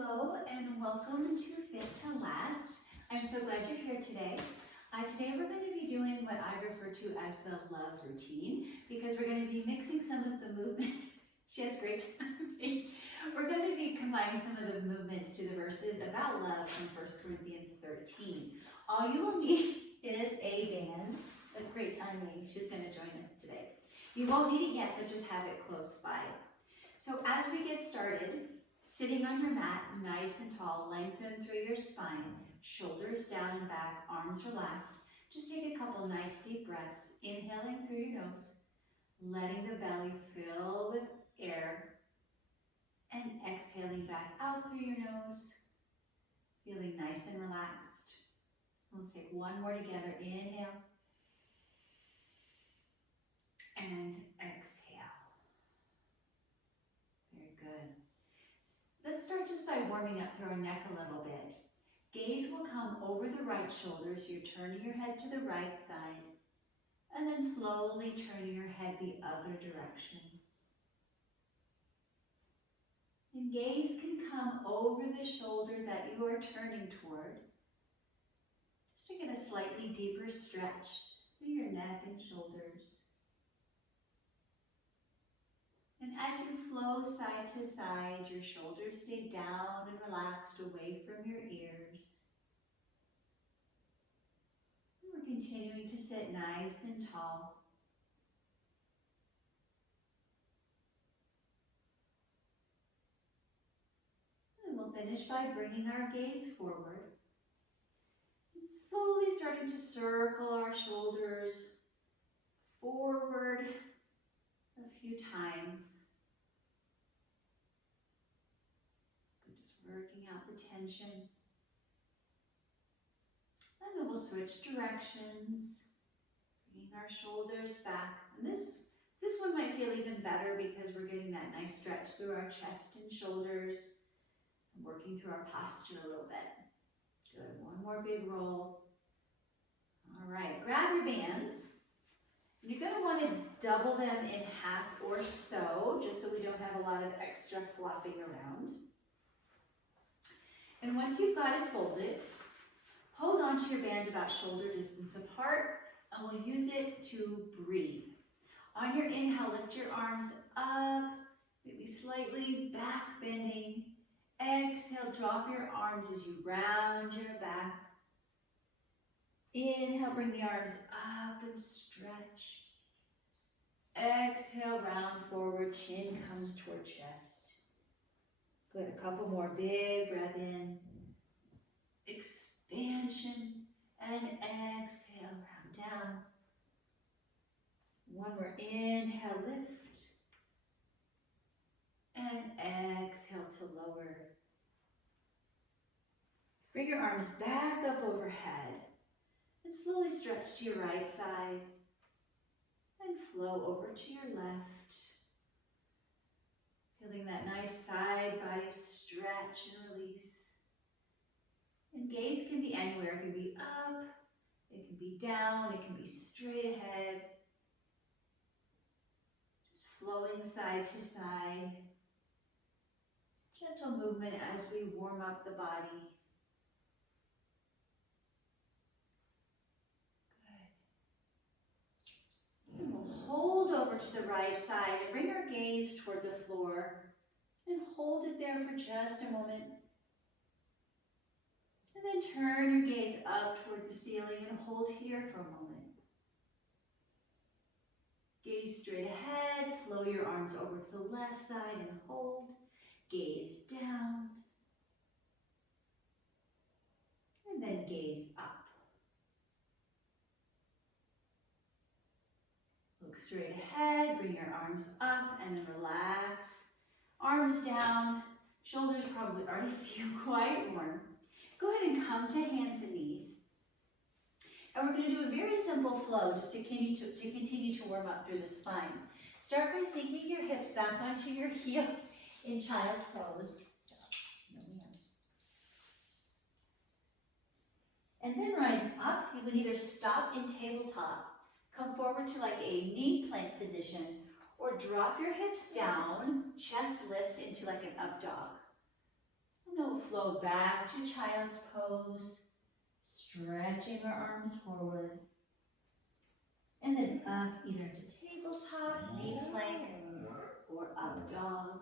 Hello and welcome to Fit to Last. I'm so glad you're here today. Today we're going to be doing what I refer to as the love routine because we're going to be mixing some of the movements. She has great timing. We're going to be combining some of the movements to the verses about love from 1 Corinthians 13. All you will need is a band. A great timing. She's going to join us today. You won't need it yet, but just have it close by. So as we get started, sitting on your mat, nice and tall, lengthen through your spine, shoulders down and back, arms relaxed. Just take a couple nice deep breaths, inhaling through your nose, letting the belly fill with air, and exhaling back out through your nose, feeling nice and relaxed. Let's take one more together. Inhale and exhale. Very good. Let's start just by warming up through our neck a little bit. Gaze will come over the right shoulders. You're turning your head to the right side, and then slowly turning your head the other direction. And gaze can come over the shoulder that you are turning toward, just to get a slightly deeper stretch through your neck and shoulders. And as you flow side to side, your shoulders stay down and relaxed away from your ears. And we're continuing to sit nice and tall. And we'll finish by bringing our gaze forward. And slowly starting to circle our shoulders forward a few times. Just working out the tension. And then we'll switch directions, bringing our shoulders back. And this one might feel even better because we're getting that nice stretch through our chest and shoulders, and working through our posture a little bit. Good, one more big roll. All right, grab your bands. You're going to want to double them in half or so, just so we don't have a lot of extra flopping around. And once you've got it folded, hold on to your band about shoulder distance apart, and we'll use it to breathe. On your inhale, lift your arms up, maybe slightly back bending. Exhale, drop your arms as you round your back. Inhale, bring the arms up and stretch. Exhale, round forward, chin comes toward chest. Good, a couple more, big breath in. Expansion, and exhale, round down. One more, inhale, lift. And exhale to lower. Bring your arms back up overhead. And slowly stretch to your right side and flow over to your left. Feeling that nice side body stretch and release. And gaze can be anywhere. It can be up, it can be down, it can be straight ahead. Just flowing side to side. Gentle movement as we warm up the body. And we'll hold over to the right side and bring our gaze toward the floor and hold it there for just a moment. And then turn your gaze up toward the ceiling and hold here for a moment. Gaze straight ahead, flow your arms over to the left side and hold. Gaze down. And then gaze up. Look straight ahead, bring your arms up and then relax. Arms down, shoulders probably already feel quite warm. Go ahead and come to hands and knees. And we're going to do a very simple flow just to continue to warm up through the spine. Start by sinking your hips back onto your heels in child's pose. And then rise up. You would either stop in tabletop, come forward to like a knee plank position, or drop your hips down, chest lifts into like an up dog. And then we'll flow back to child's pose, stretching our arms forward. And then up either to tabletop, knee plank, or up dog.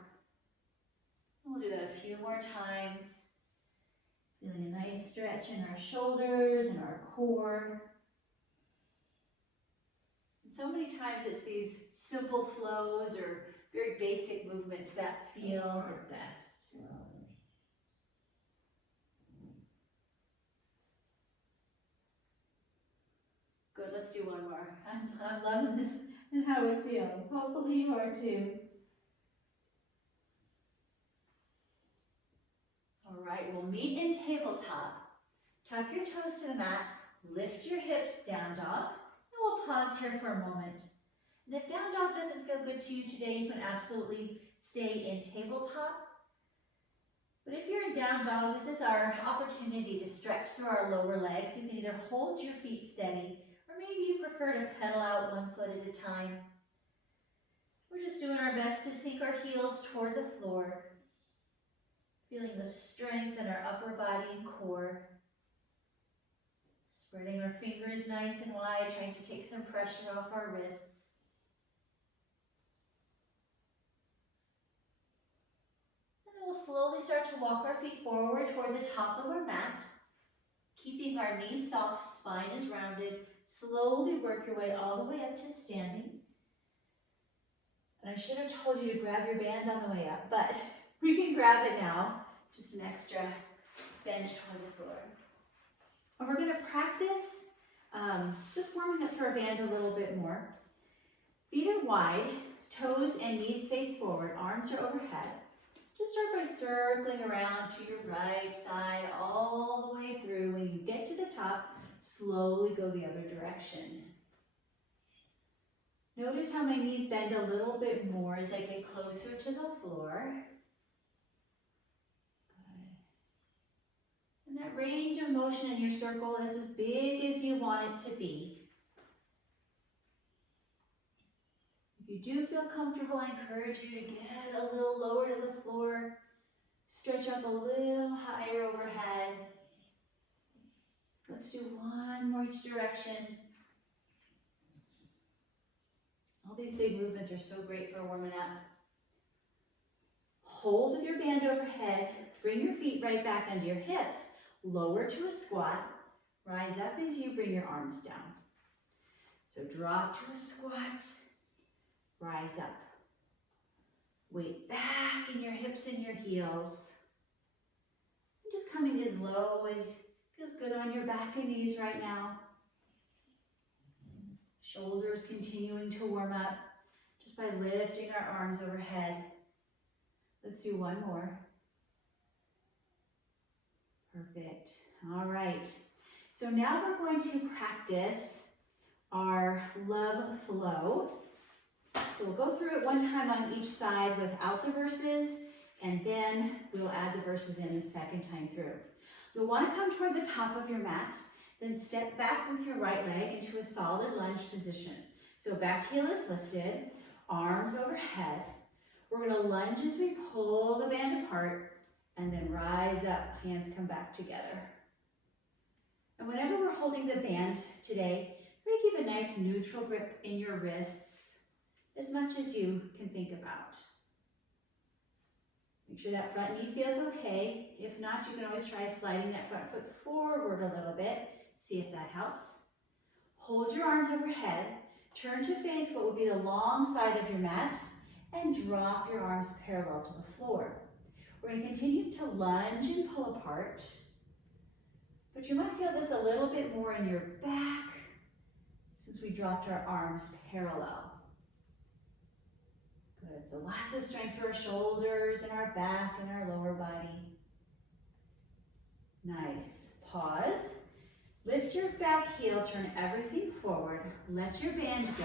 And we'll do that a few more times. Feeling a nice stretch in our shoulders and our core. And so many times it's these simple flows or very basic movements that feel the best. Good, let's do one more. I'm loving this and how it feels. Hopefully you are too. All right, we'll meet in tabletop. Tuck your toes to the mat, lift your hips, down dog, and we'll pause here for a moment. And if down dog doesn't feel good to you today, you can absolutely stay in tabletop. But if you're in down dog, this is our opportunity to stretch through our lower legs. You can either hold your feet steady, or maybe you prefer to pedal out one foot at a time. We're just doing our best to sink our heels toward the floor, feeling the strength in our upper body and core. Spreading our fingers nice and wide, trying to take some pressure off our wrists. And then we'll slowly start to walk our feet forward toward the top of our mat. Keeping our knees soft, spine is rounded. Slowly work your way all the way up to standing. And I should have told you to grab your band on the way up, but we can grab it now. Just an extra bend toward the floor. And we're going to practice just warming up for a band a little bit more. Feet are wide, toes and knees face forward, arms are overhead. Just start by circling around to your right side all the way through. When you get to the top, slowly go the other direction. Notice how my knees bend a little bit more as I get closer to the floor. And that range of motion in your circle is as big as you want it to be. If you do feel comfortable, I encourage you to get a little lower to the floor. Stretch up a little higher overhead. Let's do one more each direction. All these big movements are so great for warming up. Hold with your band overhead. Bring your feet right back under your hips. Lower to a squat. Rise up as you bring your arms down. So drop to a squat. Rise up. Weight back in your hips and your heels. And just coming as low as feels good on your back and knees right now. Shoulders continuing to warm up just by lifting our arms overhead. Let's do one more. Perfect. All right. So now we're going to practice our love flow. So we'll go through it one time on each side without the verses, and then we'll add the verses in the second time through. You'll want to come toward the top of your mat, then step back with your right leg into a solid lunge position. So back heel is lifted, arms overhead. We're going to lunge as we pull the band apart, and then rise up, hands come back together. And whenever we're holding the band today, we're going to keep a nice neutral grip in your wrists, as much as you can think about. Make sure that front knee feels okay. If not, you can always try sliding that front foot forward a little bit. See if that helps. Hold your arms overhead. Turn to face what would be the long side of your mat and drop your arms parallel to the floor. We're going to continue to lunge and pull apart, but you might feel this a little bit more in your back since we dropped our arms parallel. Good, so lots of strength through our shoulders and our back and our lower body. Nice. Pause. Lift your back heel, turn everything forward. Let your band go.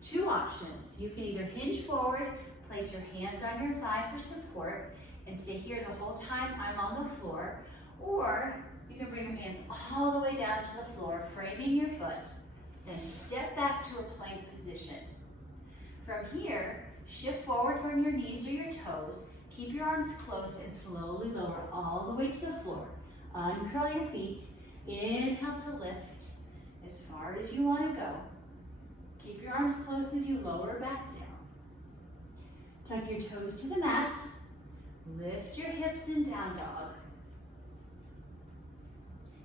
Two options. You can either hinge forward, place your hands on your thigh for support, and stay here the whole time I'm on the floor, or you can bring your hands all the way down to the floor, framing your foot, then step back to a plank position. From here, shift forward from your knees or your toes, Keep your arms close and slowly lower all the way to the floor. Uncurl your feet. Inhale to lift as far as you want to go. Keep your arms close as you lower back down. Tuck your toes to the mat. Lift your hips in down dog.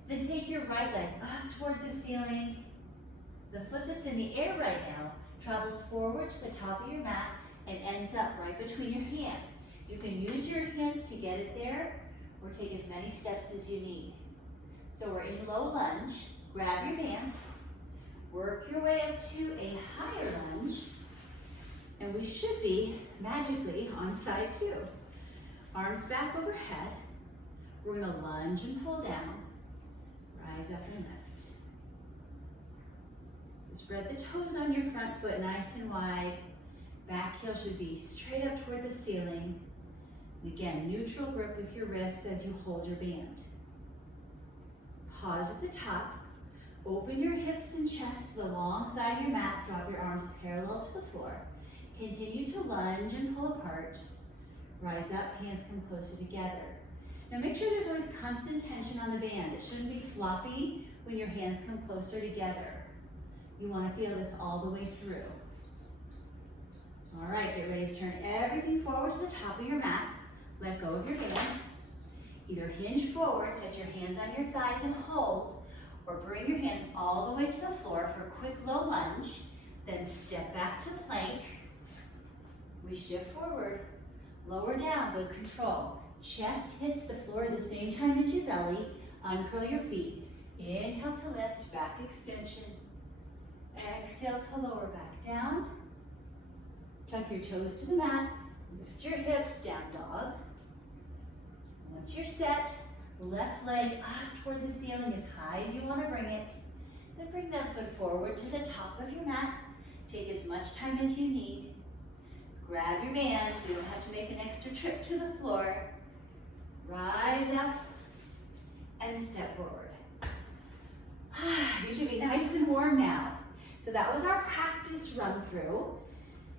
Then take your right leg up toward the ceiling. The foot that's in the air right now travels forward to the top of your mat and ends up right between your hands. You can use your hands to get it there or take as many steps as you need. So we're in low lunge. Grab your band. Work your way up to a higher lunge. And we should be magically on side 2. Arms back overhead. We're going to lunge and pull down. Rise up and lift. Spread the toes on your front foot nice and wide. Back heel should be straight up toward the ceiling. And again, neutral grip with your wrists as you hold your band. Pause at the top. Open your hips and chest to the long side of your mat. Drop your arms parallel to the floor. Continue to lunge and pull apart. Rise up, hands come closer together. Now make sure there's always constant tension on the band. It shouldn't be floppy when your hands come closer together. You want to feel this all the way through. All right, get ready to turn everything forward to the top of your mat. Let go of your band. Either hinge forward, set your hands on your thighs and hold, or bring your hands all the way to the floor for a quick low lunge. Then step back to plank. We shift forward, lower down, good control. Chest hits the floor at the same time as your belly. Uncurl your feet. Inhale to lift, back extension. Exhale to lower back down. Tuck your toes to the mat. Lift your hips, down dog. Once you're set, left leg up toward the ceiling as high as you want to bring it. Then bring that foot forward to the top of your mat. Take as much time as you need. Grab your band so you don't have to make an extra trip to the floor. Rise up and step forward. You should be nice and warm now. So that was our practice run through.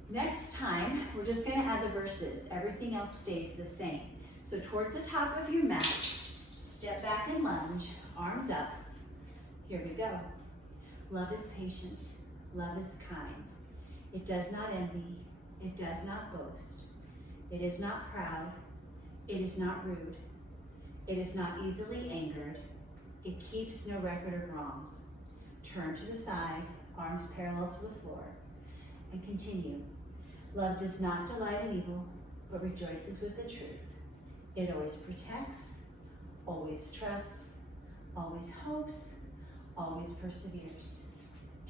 Next time, we're just going to add the verses. Everything else stays the same. So towards the top of your mat, step back and lunge, arms up. Here we go. Love is patient. Love is kind. It does not envy. It does not boast. It is not proud. It is not rude. It is not easily angered. It keeps no record of wrongs. Turn to the side, arms parallel to the floor, and continue. Love does not delight in evil, but rejoices with the truth. It always protects, always trusts, always hopes, always perseveres.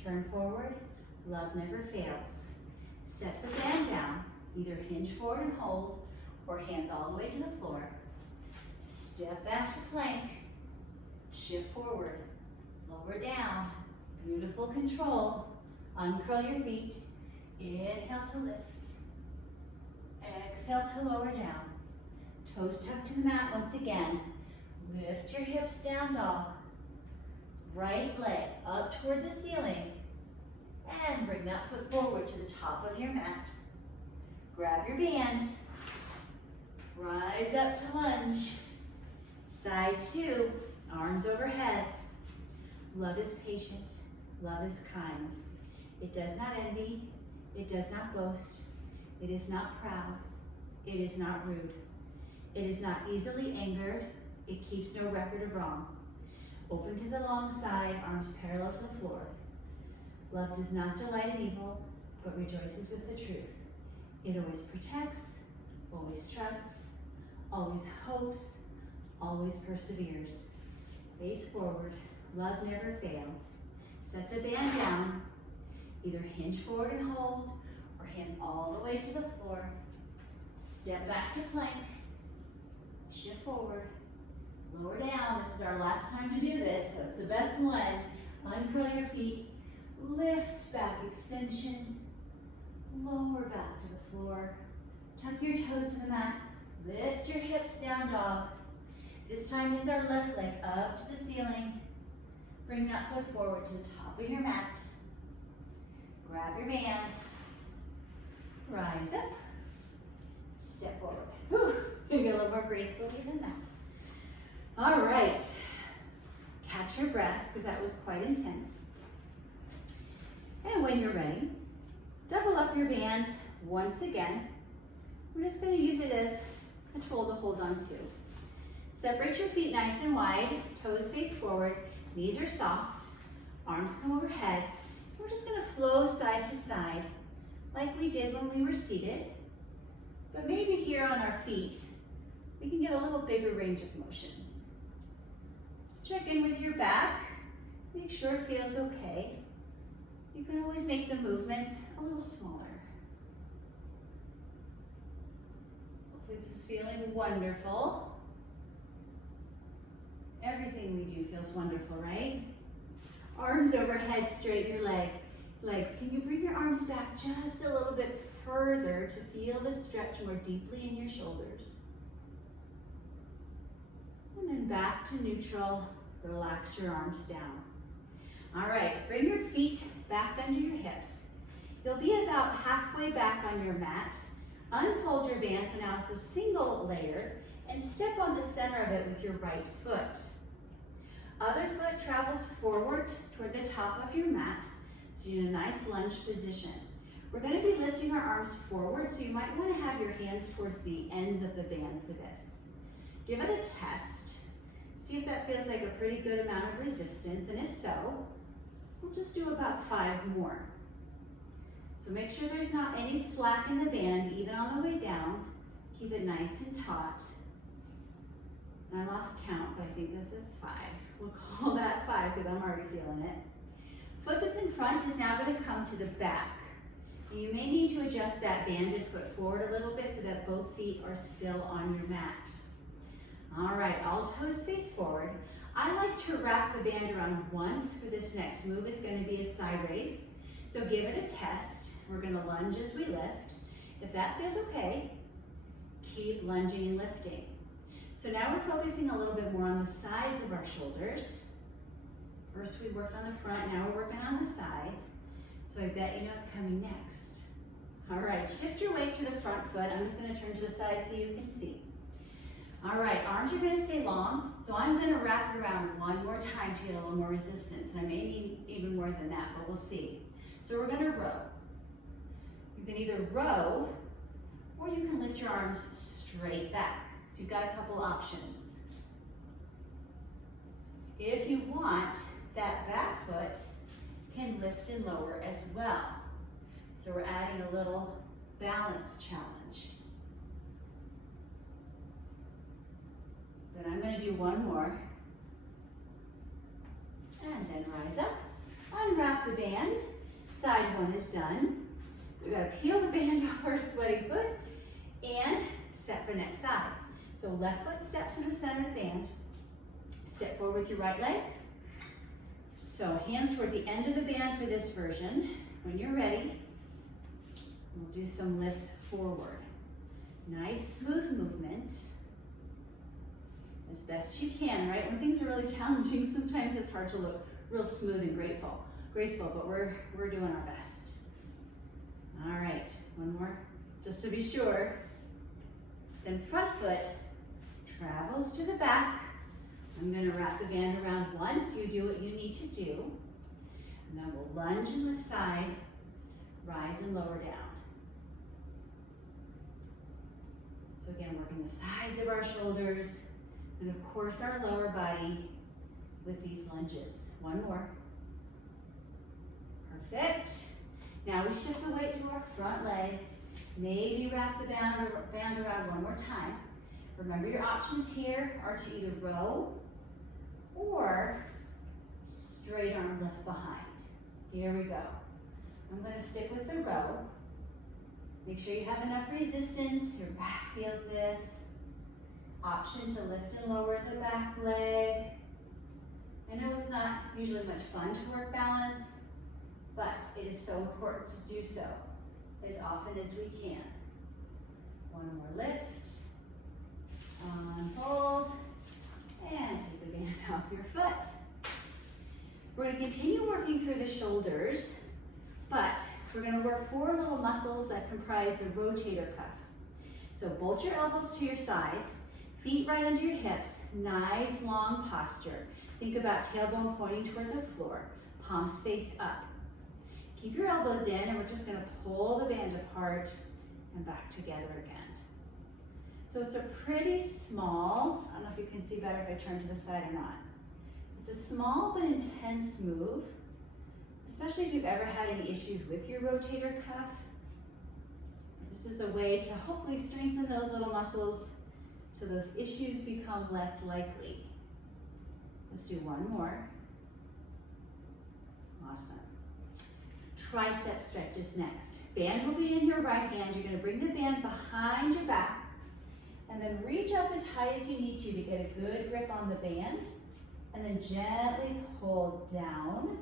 Turn forward, love never fails. Set the band down, either hinge forward and hold, or hands all the way to the floor. Step back to plank, shift forward, lower down, beautiful control. Uncurl your feet, inhale to lift. Exhale to lower down. Toes tucked to the mat once again. Lift your hips, down dog. Right leg up toward the ceiling. And bring that foot forward to the top of your mat. Grab your band. Rise up to lunge. Side 2, arms overhead. Love is patient. Love is kind. It does not envy. It does not boast. It is not proud. It is not rude. It is not easily angered. It keeps no record of wrong. Open to the long side, arms parallel to the floor. Love does not delight in evil, but rejoices with the truth. It always protects, always trusts, always hopes, always perseveres. Face forward, love never fails. Set the band down, either hinge forward and hold, or hands all the way to the floor. Step back to plank, shift forward, lower down. This is our last time to do this, so it's the best one. Uncurl your feet, lift back extension, lower back to the floor. Tuck your toes to the mat, lift your hips, down dog. This time is our left leg up to the ceiling. Bring that foot forward to the top of your mat. Grab your band, rise up, step forward. Whew, maybe a little more gracefully than that. All right, catch your breath because that was quite intense. And when you're ready, double up your band once again. We're just going to use it as a tool to hold on to. Separate your feet nice and wide, toes face forward, knees are soft, arms come overhead. We're just going to flow side to side like we did when we were seated. But maybe here on our feet, we can get a little bigger range of motion. Just check in with your back, make sure it feels okay. You can always make the movements a little smaller. Hopefully this is feeling wonderful. Everything we do feels wonderful, right? Arms overhead, straighten your legs. Can you bring your arms back just a little bit further to feel the stretch more deeply in your shoulders? And then back to neutral, relax your arms down. All right, bring your feet back under your hips. You'll be about halfway back on your mat. Unfold your band, so now it's a single layer, and step on the center of it with your right foot. Other foot travels forward toward the top of your mat, so you're in a nice lunge position. We're going to be lifting our arms forward, so you might want to have your hands towards the ends of the band for this. Give it a test. See if that feels like a pretty good amount of resistance, and if so, we'll just do about 5 more. So make sure there's not any slack in the band, even on the way down. Keep it nice and taut. And I lost count, but I think this is 5. We'll call that 5 because I'm already feeling it. Foot that's in front is now going to come to the back. And you may need to adjust that banded foot forward a little bit so that both feet are still on your mat. All right, all toes face forward. I like to wrap the band around once for this next move. It's going to be a side raise. So give it a test. We're going to lunge as we lift. If that feels okay, keep lunging and lifting. So now we're focusing a little bit more on the sides of our shoulders. First we worked on the front, now we're working on the sides. So I bet you know it's coming next. All right, shift your weight to the front foot. I'm just going to turn to the side so you can see. All right, arms are going to stay long, so I'm going to wrap it around one more time to get a little more resistance. And I may need even more than that, but we'll see. So we're going to row. You can either row, or you can lift your arms straight back. So you've got a couple options. If you want, that back foot can lift and lower as well. So we're adding a little balance challenge. Then I'm going to do one more. And then rise up. Unwrap the band. Side one is done. We've got to peel the band off our sweaty foot and set for next side. So left foot steps to the center of the band. Step forward with your right leg. So hands toward the end of the band for this version. When you're ready, we'll do some lifts forward. Nice smooth movement. As best you can, right? When things are really challenging, sometimes it's hard to look real smooth and graceful, but we're doing our best. All right, one more, just to be sure. Then front foot travels to the back. I'm going to wrap the band around once. You do what you need to do. And then we'll lunge and lift side, rise and lower down. So again, working the sides of our shoulders, and of course our lower body with these lunges. One more. Perfect. Now we shift the weight to our front leg. Maybe wrap the band around one more time. Remember your options here are to either row or straight arm lift behind. Here we go. I'm going to stick with the row. Make sure you have enough resistance. Your back feels this. Option to lift and lower the back leg. I know it's not usually much fun to work balance, but it is so important to do so as often as we can. One more lift, unfold, and take the band off your foot. We're going to continue working through the shoulders, but we're going to work 4 little muscles that comprise the rotator cuff. So bolt your elbows to your sides, feet right under your hips, nice long posture. Think about tailbone pointing toward the floor, palms face up. Keep your elbows in, and we're just gonna pull the band apart and back together again. So it's a pretty small, I don't know if you can see better if I turn to the side or not. It's a small but intense move, especially if you've ever had any issues with your rotator cuff. This is a way to hopefully strengthen those little muscles so those issues become less likely. Let's do one more. Awesome. Tricep stretches next. Band will be in your right hand. You're going to bring the band behind your back and then reach up as high as you need to get a good grip on the band, and then gently pull down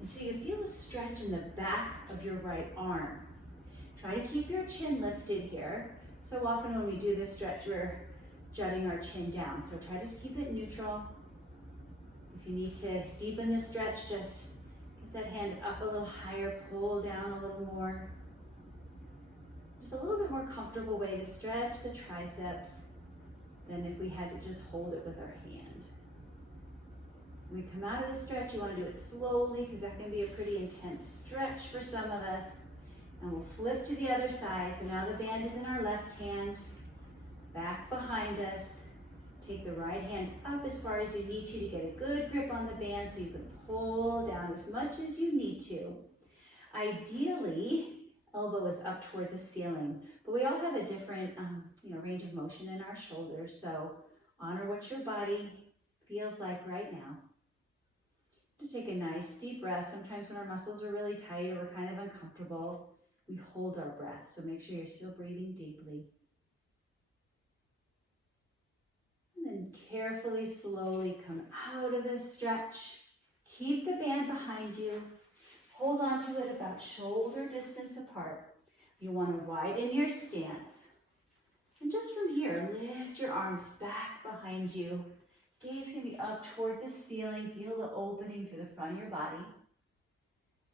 until you feel a stretch in the back of your right arm. Try to keep your chin lifted here. So often when we do this stretch, we're jutting our chin down. So try to keep it neutral. If you need to deepen the stretch, just get that hand up a little higher, pull down a little more. Just a little bit more comfortable way to stretch the triceps than if we had to just hold it with our hand. When we come out of the stretch, you want to do it slowly because that can be a pretty intense stretch for some of us. And we'll flip to the other side. So now the band is in our left hand, back behind us. Take the right hand up as far as you need to get a good grip on the band so you can pull down as much as you need to. Ideally, elbow is up toward the ceiling, but we all have a different range of motion in our shoulders, so honor what your body feels like right now. Just take a nice deep breath. Sometimes when our muscles are really tight or we're kind of uncomfortable, we hold our breath, so make sure you're still breathing deeply. And then carefully, slowly come out of this stretch. Keep the band behind you. Hold on to it about shoulder distance apart. You want to widen your stance. And just from here, lift your arms back behind you. Gaze can be up toward the ceiling. Feel the opening through the front of your body.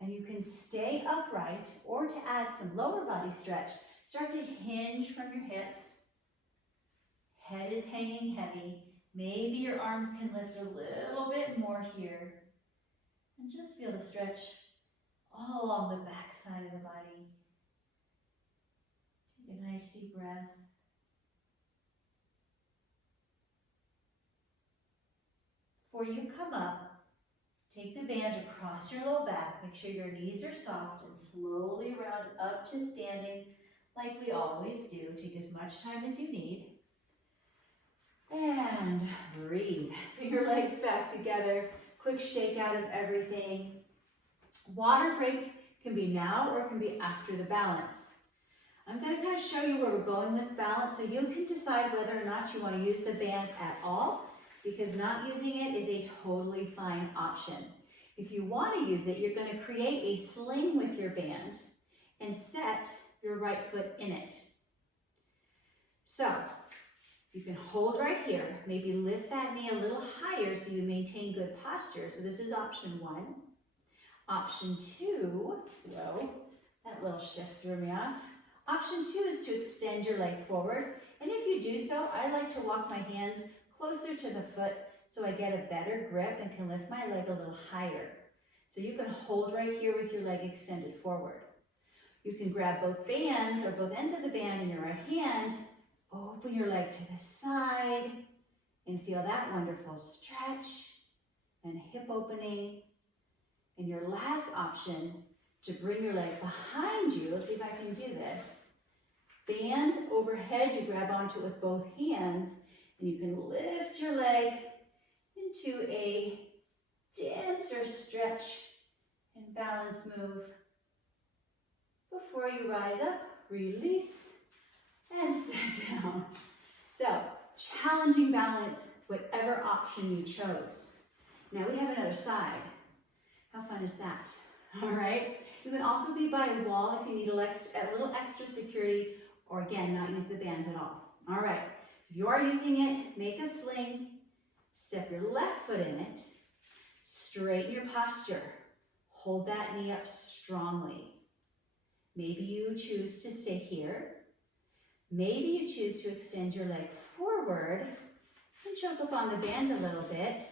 And you can stay upright, or to add some lower body stretch, start to hinge from your hips. Head is hanging heavy. Maybe your arms can lift a little bit more here. And just feel the stretch all along the back side of the body. Take a nice deep breath. Before you come up, take the band across your low back. Make sure your knees are soft and slowly round up to standing like we always do. Take as much time as you need. And breathe. Put your legs back together. Quick shake out of everything. Water break can be now or it can be after the balance. I'm going to kind of show you where we're going with balance so you can decide whether or not you want to use the band at all, because not using it is a totally fine option. If you want to use it, you're going to create a sling with your band and set your right foot in it. So you can hold right here, maybe lift that knee a little higher so you maintain good posture. So this is option one. Option two, whoa, that little shift threw me off. Option two is to extend your leg forward. And if you do so, I like to walk my hands closer to the foot so I get a better grip and can lift my leg a little higher. So you can hold right here with your leg extended forward. You can grab both bands or both ends of the band in your right hand, open your leg to the side, and feel that wonderful stretch and hip opening. And your last option, to bring your leg behind you, let's see if I can do this. Band overhead, you grab onto it with both hands, and you can lift your leg into a denser stretch and balance move. Before you rise up, release, and sit down. So, challenging balance, whatever option you chose. Now we have another side. How fun is that? All right. You can also be by a wall if you need a little extra security, or again, not use the band at all. All right. If you are using it, make a sling, step your left foot in it, straighten your posture, hold that knee up strongly. Maybe you choose to stay here. Maybe you choose to extend your leg forward and choke up on the band a little bit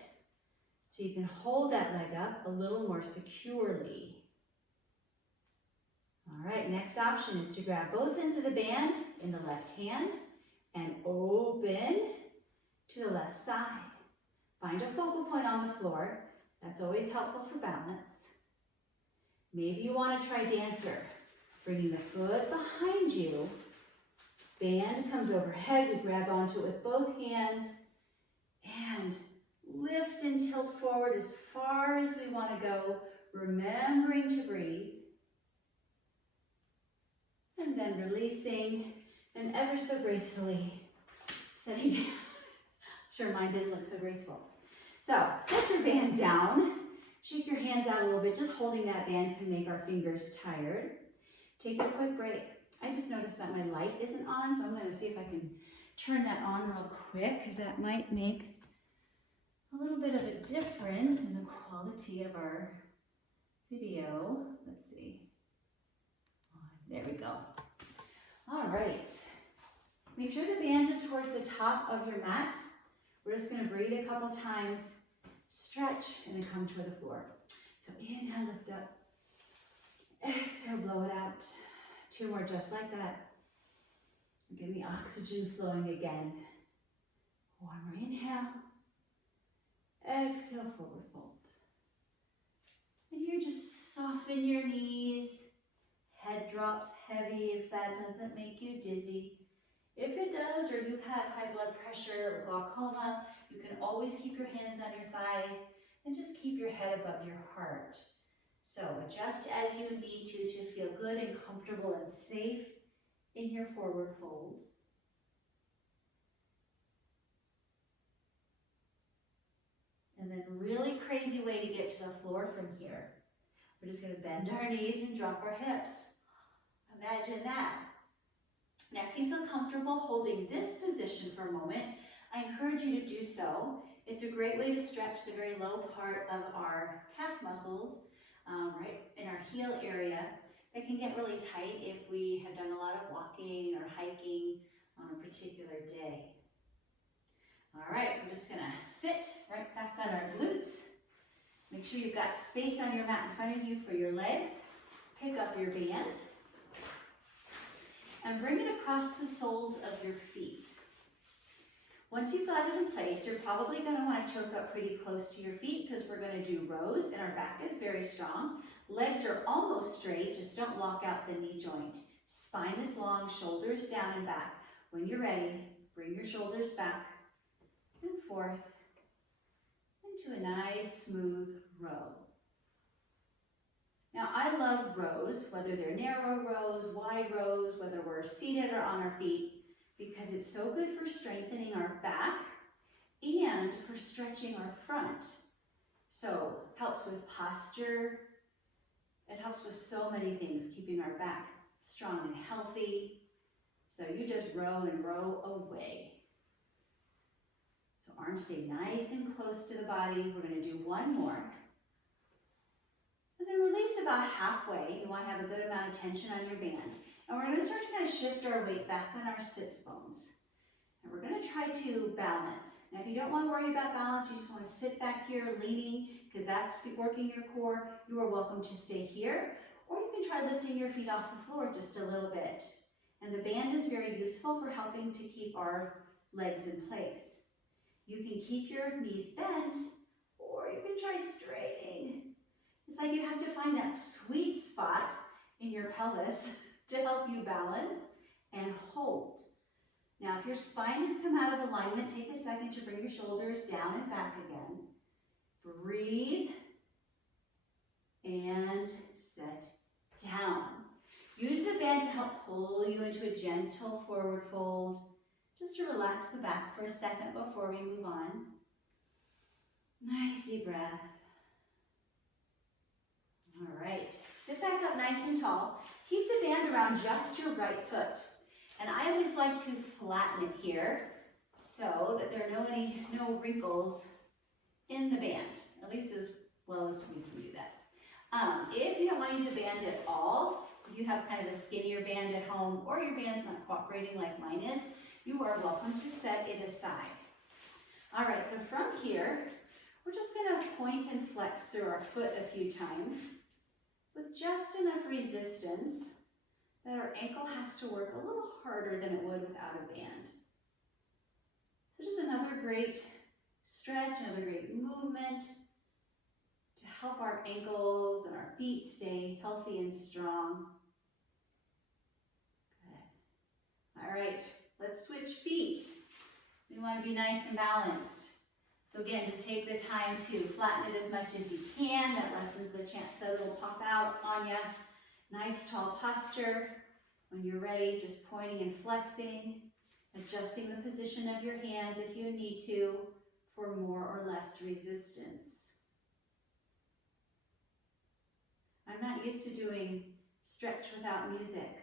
so you can hold that leg up a little more securely. All right, next option is to grab both ends of the band in the left hand and open to the left side. Find a focal point on the floor. That's always helpful for balance. Maybe you want to try dancer. Bringing the foot behind you. Band comes overhead. We grab onto it with both hands and lift and tilt forward as far as we want to go, remembering to breathe. And then releasing and ever so gracefully setting down. Sure, mine didn't look so graceful. So, set your band down. Shake your hands out a little bit. Just holding that band can make our fingers tired. Take a quick break. I just noticed that my light isn't on, so I'm going to see if I can turn that on real quick, because that might make a little bit of a difference in the quality of our video. Let's see. There we go. All right. Make sure the band is towards the top of your mat. We're just going to breathe a couple times, stretch, and then come toward the floor. So inhale, lift up. Exhale, blow it out. 2 more just like that. Get the oxygen flowing again. 1 more inhale. Exhale, forward fold. And here, just soften your knees. Head drops heavy if that doesn't make you dizzy. If it does, or you have high blood pressure or glaucoma, you can always keep your hands on your thighs and just keep your head above your heart. So adjust as you need to feel good and comfortable and safe in your forward fold. And then really crazy way to get to the floor from here. We're just going to bend our knees and drop our hips. Imagine that. Now, if you feel comfortable holding this position for a moment, I encourage you to do so. It's a great way to stretch the very low part of our calf muscles, right in our heel area. That can get really tight if we have done a lot of walking or hiking on a particular day. All right, we're just gonna sit right back on our glutes. Make sure you've got space on your mat in front of you for your legs. Pick up your band and bring it across the soles of your feet. Once you've got it in place, you're probably going to want to choke up pretty close to your feet because we're going to do rows and our back is very strong. Legs are almost straight, just don't lock out the knee joint. Spine is long, shoulders down and back. When you're ready, bring your shoulders back and forth into a nice smooth row. Now, I love rows, whether they're narrow rows, wide rows, whether we're seated or on our feet, because it's so good for strengthening our back and for stretching our front. So, helps with posture. It helps with so many things, keeping our back strong and healthy. So you just row and row away. So arms stay nice and close to the body. We're going to do 1 more. And then release about halfway. You want to have a good amount of tension on your band. And we're going to start to kind of shift our weight back on our sits bones. And we're going to try to balance. Now, if you don't want to worry about balance, you just want to sit back here leaning, because that's working your core, you are welcome to stay here. Or you can try lifting your feet off the floor just a little bit. And the band is very useful for helping to keep our legs in place. You can keep your knees bent, or you can try straightening. It's like you have to find that sweet spot in your pelvis to help you balance and hold. Now, if your spine has come out of alignment, take a second to bring your shoulders down and back again. Breathe and set down. Use the band to help pull you into a gentle forward fold, just to relax the back for a second before we move on. Nice deep breath. All right, sit back up nice and tall. Keep the band around just your right foot. And I always like to flatten it here so that there are no wrinkles in the band, at least as well as we can do that. If you don't want to use a band at all, If you have kind of a skinnier band at home or your band's not cooperating like mine is, you are welcome to set it aside. All right, so from here, we're just gonna point and flex through our foot a few times with just enough resistance that our ankle has to work a little harder than it would without a band. So just another great stretch, another great movement to help our ankles and our feet stay healthy and strong. Good. All right, let's switch feet. We want to be nice and balanced. So again, just take the time to flatten it as much as you can. That lessens the chance that it will pop out on you. Nice tall posture. When you're ready, just pointing and flexing, adjusting the position of your hands if you need to for more or less resistance. I'm not used to doing stretch without music,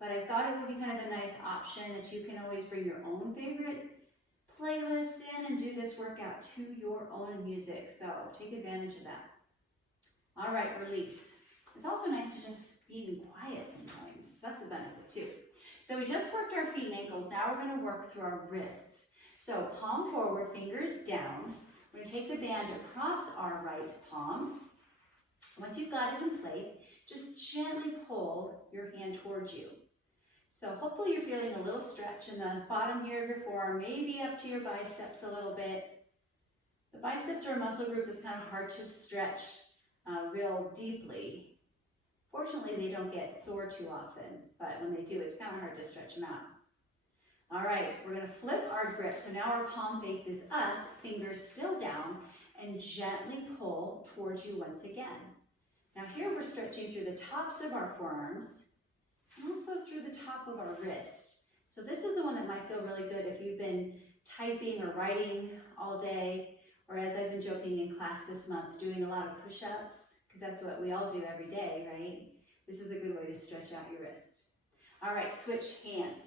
but I thought it would be kind of a nice option that you can always bring your own favorite playlist in and do this workout to your own music. So take advantage of that. All right, release. It's also nice to just be in quiet sometimes. That's a benefit too. So we just worked our feet and ankles. Now we're going to work through our wrists. So palm forward, fingers down. We're going to take the band across our right palm. Once you've got it in place, just gently pull your hand towards you. So hopefully you're feeling a little stretch in the bottom here of your forearm, maybe up to your biceps a little bit. The biceps are a muscle group that's kind of hard to stretch real deeply. Fortunately, they don't get sore too often, but when they do, it's kind of hard to stretch them out. All right, we're going to flip our grip. So now our palm faces us, fingers still down, and gently pull towards you once again. Now here we're stretching through the tops of our forearms and also through the top of our wrist. So this is the one that might feel really good if you've been typing or writing all day, or as I've been joking in class this month, doing a lot of push-ups, because that's what we all do every day, right? This is a good way to stretch out your wrist. All right, switch hands.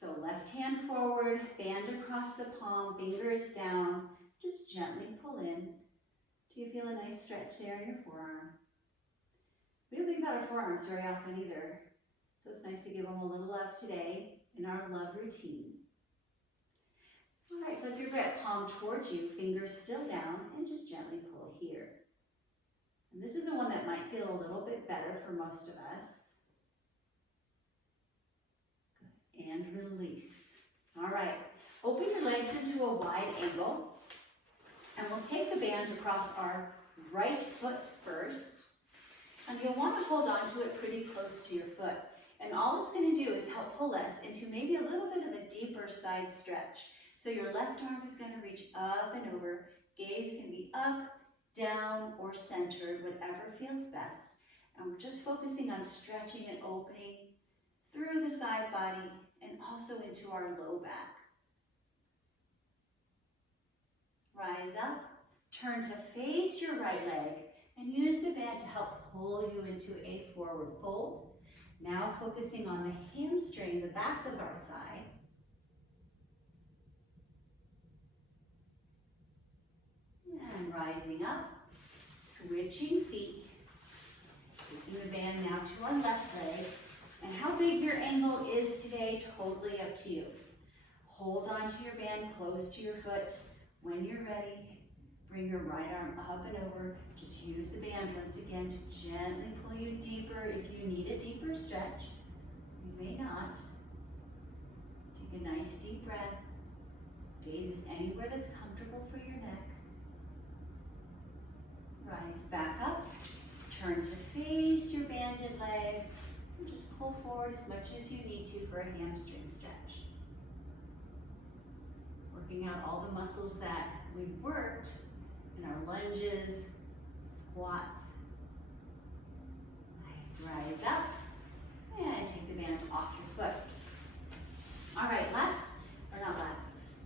So left hand forward, band across the palm, fingers down, just gently pull in. Do you feel a nice stretch there in your forearm? We don't think about our forearms very often either, so it's nice to give them a little love today in our love routine. All right, flip your grip, palm towards you, fingers still down, and just gently pull here. And this is the one that might feel a little bit better for most of us. Good. And release. All right, open your legs into a wide angle. And we'll take the band across our right foot first. And you'll want to hold on to it pretty close to your foot. And all it's going to do is help pull us into maybe a little bit of a deeper side stretch. So your left arm is going to reach up and over. Gaze can be up, down, or centered, whatever feels best. And we're just focusing on stretching and opening through the side body and also into our low back. Rise up, turn to face your right leg, and use the band to help pull you into a forward fold. Now focusing on the hamstring, the back of our thigh. And rising up, switching feet, taking the band now to our left leg. And how big your angle is today, totally up to you. Hold on to your band close to your foot. When you're ready, bring your right arm up and over. Just use the band once again to gently pull you deeper if you need a deeper stretch. You may not. Take a nice deep breath. Gaze is anywhere that's comfortable for your neck. Rise back up. Turn to face your banded leg. And just pull forward as much as you need to for a hamstring stretch. Working out all the muscles that we worked in our lunges, squats. Nice, rise up, and take the band off your foot. All right, well,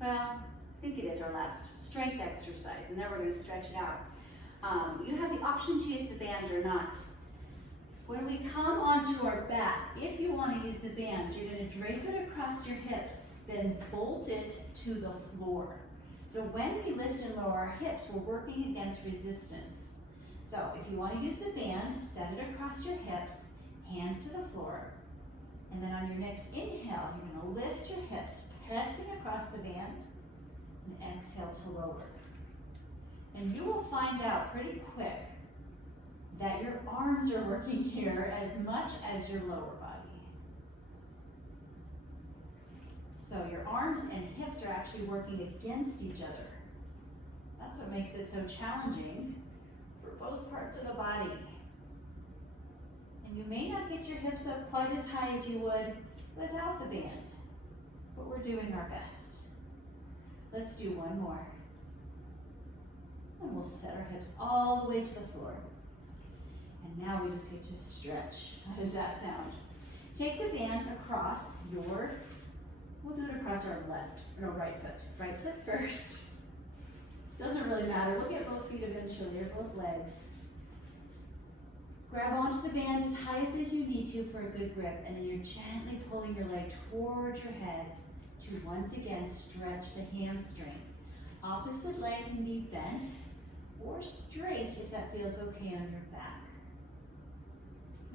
I think it is our last strength exercise, and then we're going to stretch it out. You have the option to use the band or not. When we come onto our back, if you want to use the band, you're going to drape it across your hips, then bolt it to the floor. So when we lift and lower our hips, we're working against resistance. So if you want to use the band, set it across your hips, hands to the floor. And then on your next inhale, you're gonna lift your hips, pressing across the band, and exhale to lower. And you will find out pretty quick that your arms are working here as much as your lower body. So your arms and hips are actually working against each other. That's what makes it so challenging for both parts of the body. And you may not get your hips up quite as high as you would without the band, but we're doing our best. Let's do one more. And we'll set our hips all the way to the floor. And now we just get to stretch. How does that sound? Take the band across we'll do it across our right foot. Right foot first. Doesn't really matter, we'll get both feet eventually, or both legs. Grab onto the band as high up as you need to for a good grip, and then you're gently pulling your leg towards your head to once again stretch the hamstring. Opposite leg can be bent or straight if that feels okay on your back.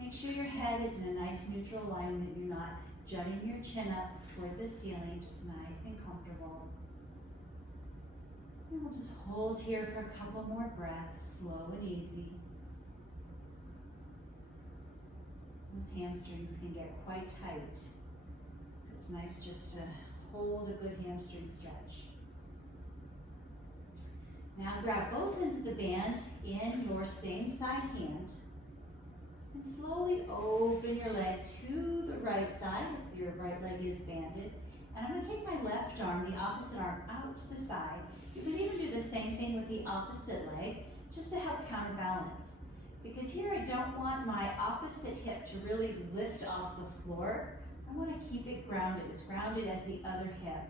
Make sure your head is in a nice neutral alignment. You're not jutting your chin up toward the ceiling, just nice and comfortable. And we'll just hold here for a couple more breaths, slow and easy. Those hamstrings can get quite tight, so it's nice just to hold a good hamstring stretch. Now grab both ends of the band in your same side hand and slowly open your leg to the right side if your right leg is banded. And I'm going to take my left arm, the opposite arm, out to the side. You can even do the same thing with the opposite leg just to help counterbalance. Because here I don't want my opposite hip to really lift off the floor. I want to keep it grounded, as grounded as the other hip.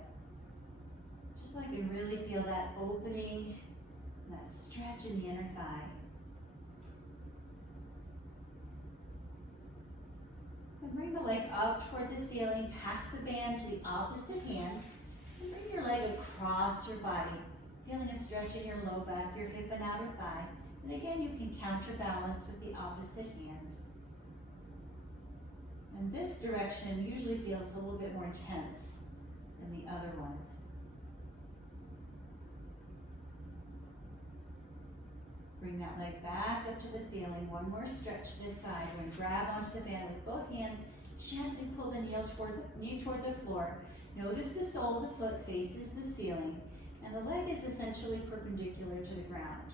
Just so I can really feel that opening, that stretch in the inner thigh. And bring the leg up toward the ceiling, pass the band to the opposite hand, and bring your leg across your body, feeling a stretch in your low back, your hip and outer thigh. And again, you can counterbalance with the opposite hand. And this direction usually feels a little bit more intense than the other one. Bring that leg back up to the ceiling. One more stretch this side. We're going to grab onto the band with both hands. Gently pull the knee toward the floor. Notice the sole of the foot faces the ceiling, and the leg is essentially perpendicular to the ground.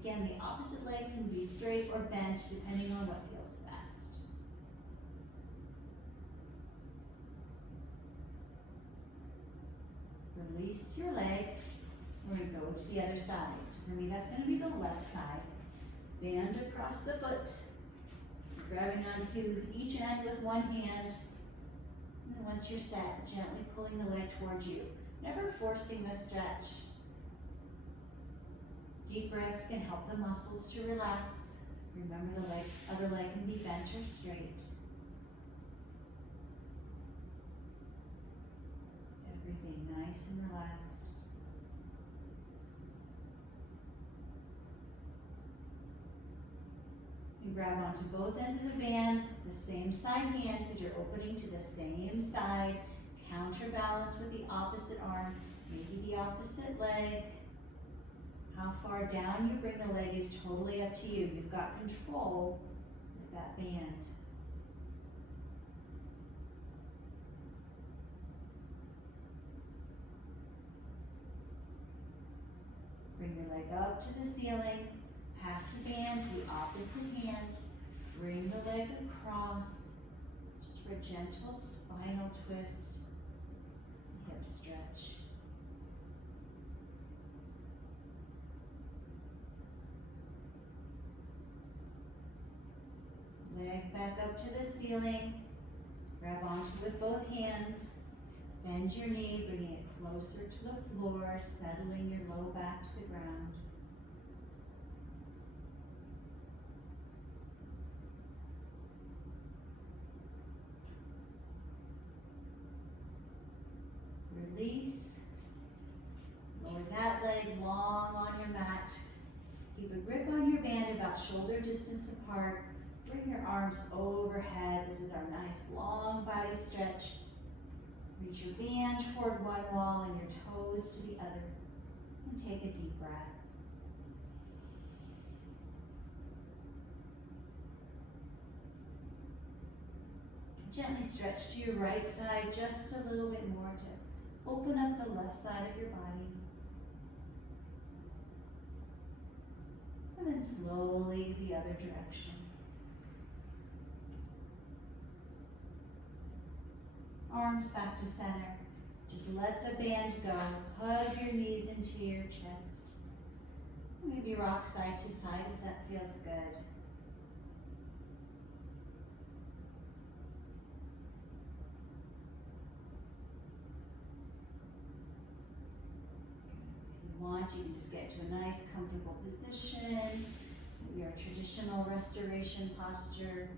Again, the opposite leg can be straight or bent depending on what feels best. Release your leg. We're going to go to the other side. So for me, that's going to be the left side. Band across the foot. Grabbing onto each end with one hand. And then once you're set, gently pulling the leg towards you. Never forcing the stretch. Deep breaths can help the muscles to relax. Remember the other leg can be bent or straight. Everything nice and relaxed. You grab onto both ends of the band, the same side hand, because you're opening to the same side. Counterbalance with the opposite arm, maybe the opposite leg. How far down you bring the leg is totally up to you. You've got control with that band. Bring your leg up to the ceiling. Pass the band to the opposite hand. Bring the leg across, just for a gentle spinal twist, hip stretch. Leg back up to the ceiling. Grab onto it with both hands. Bend your knee, bringing it closer to the floor, settling your low back to the ground. Release. Lower that leg long on your mat. Keep a grip on your band about shoulder distance apart. Bring your arms overhead. This is our nice long body stretch. Reach your band toward one wall and your toes to the other. And take a deep breath. Gently stretch to your right side just a little bit more to open up the left side of your body. And then slowly the other direction. Arms back to center. Just let the band go. Hug your knees into your chest. Maybe rock side to side if that feels good. If you want, you can just get to a nice comfortable position. Maybe our traditional restoration posture.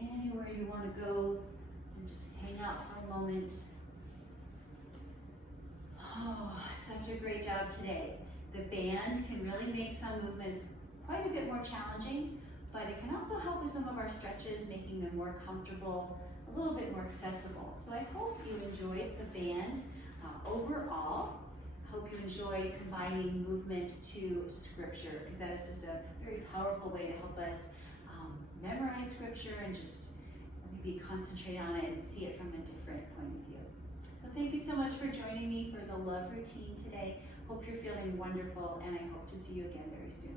Anywhere you want to go and just hang out for a moment. Oh, such a great job today. The band can really make some movements quite a bit more challenging, but it can also help with some of our stretches, making them more comfortable, a little bit more accessible. So I hope you enjoyed the band overall. I hope you enjoy combining movement to scripture, because that is just a very powerful way to help us memorize scripture and just maybe concentrate on it and see it from a different point of view. So thank you so much for joining me for the love routine today. Hope you're feeling wonderful, and I hope to see you again very soon.